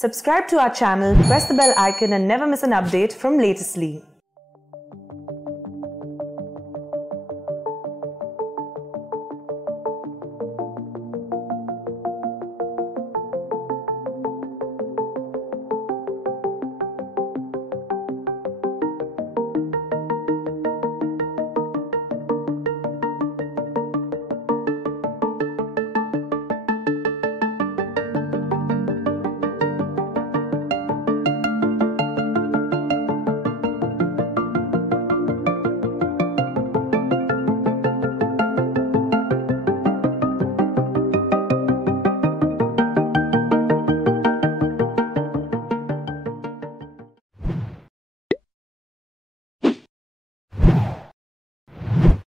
Subscribe to our channel, press the bell icon and never miss an update from Latestly.